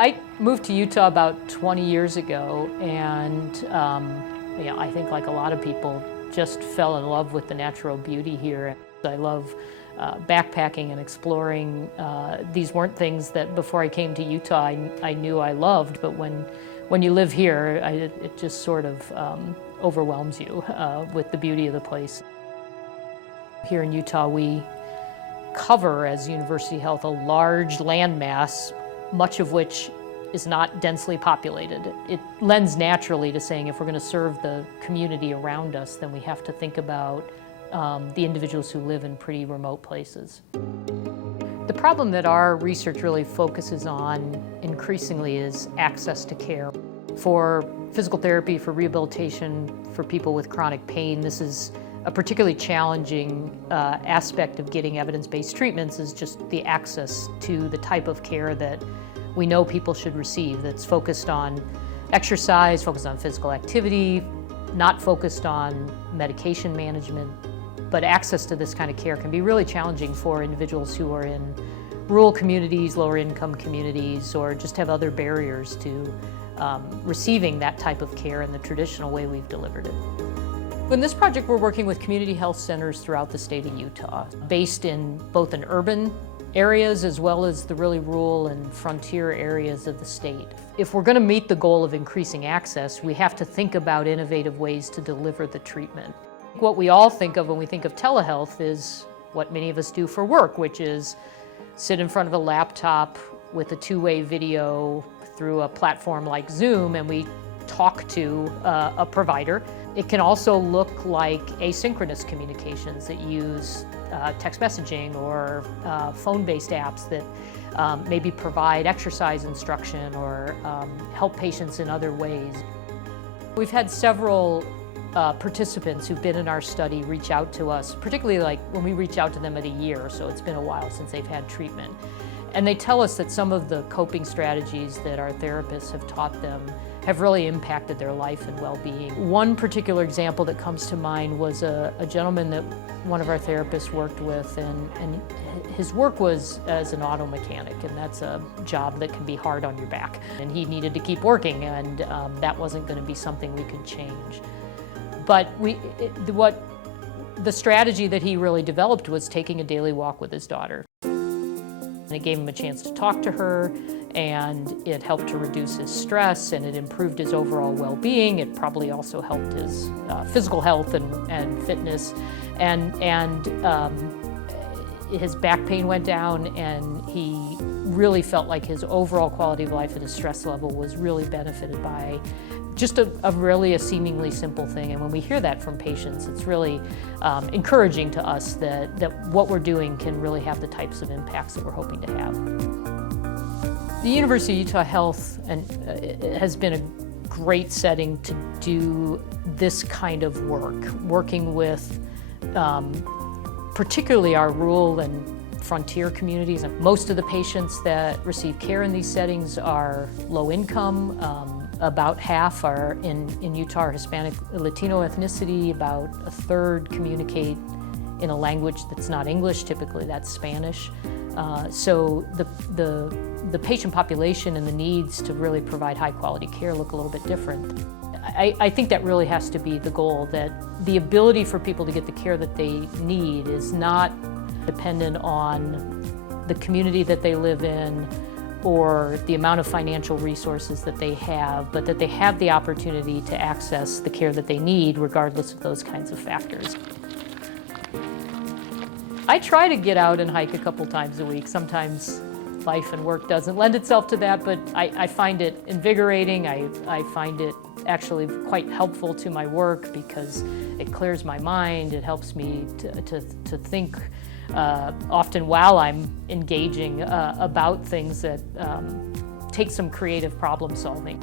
I moved to Utah about 20 years ago, and I think like a lot of people, just fell in love with the natural beauty here. I love backpacking and exploring. These weren't things that before I came to Utah I knew I loved, but when you live here, it just sort of overwhelms you with the beauty of the place. Here in Utah, we cover, as University Health, a large landmass, much of which is not densely populated. It lends naturally to saying if we're going to serve the community around us, then we have to think about the individuals who live in pretty remote places. The problem that our research really focuses on increasingly is access to care. For physical therapy, for rehabilitation, for people with chronic pain, this is a particularly challenging aspect of getting evidence-based treatments, is just the access to the type of care that we know people should receive, that's focused on exercise, focused on physical activity, not focused on medication management. But access to this kind of care can be really challenging for individuals who are in rural communities, lower income communities, or just have other barriers to receiving that type of care in the traditional way we've delivered it. In this project, we're working with community health centers throughout the state of Utah, based in both in urban areas as well as the really rural and frontier areas of the state. If we're going to meet the goal of increasing access, we have to think about innovative ways to deliver the treatment. What we all think of when we think of telehealth is what many of us do for work, which is sit in front of a laptop with a two-way video through a platform like Zoom, and we talk to a provider. It can also look like asynchronous communications that use text messaging or phone-based apps that maybe provide exercise instruction or help patients in other ways. We've had several participants who've been in our study reach out to us, particularly like when we reach out to them at a year, so it's been a while since they've had treatment. And they tell us that some of the coping strategies that our therapists have taught them have really impacted their life and well-being. One particular example that comes to mind was a gentleman that one of our therapists worked with, and his work was as an auto mechanic, and that's a job that can be hard on your back. And he needed to keep working, and that wasn't going to be something we could change. But the strategy that he really developed was taking a daily walk with his daughter. And it gave him a chance to talk to her, and it helped to reduce his stress, and it improved his overall well-being. It probably also helped his physical health and fitness, and his back pain went down, and he really felt like his overall quality of life and his stress level was really benefited by just a seemingly simple thing. And when we hear that from patients, it's really encouraging to us that what we're doing can really have the types of impacts that we're hoping to have. The University of Utah Health has been a great setting to do this kind of work, working with particularly our rural and frontier communities. Most of the patients that receive care in these settings are low income. About half are in Utah are Hispanic Latino ethnicity. About a third communicate in a language that's not English. Typically that's Spanish. So the patient population and the needs to really provide high quality care look a little bit different. I think that really has to be the goal, that the ability for people to get the care that they need is not dependent on the community that they live in or the amount of financial resources that they have, but that they have the opportunity to access the care that they need regardless of those kinds of factors. I try to get out and hike a couple times a week. Sometimes life and work doesn't lend itself to that, but I find it invigorating. I find it actually quite helpful to my work because it clears my mind. It helps me to think often while I'm engaging about things that take some creative problem solving.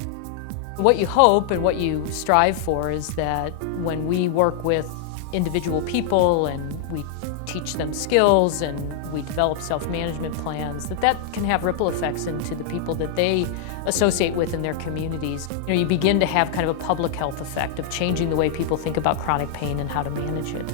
What you hope and what you strive for is that when we work with individual people and we teach them skills and we develop self-management plans, that can have ripple effects into the people that they associate with in their communities. You begin to have kind of a public health effect of changing the way people think about chronic pain and how to manage it.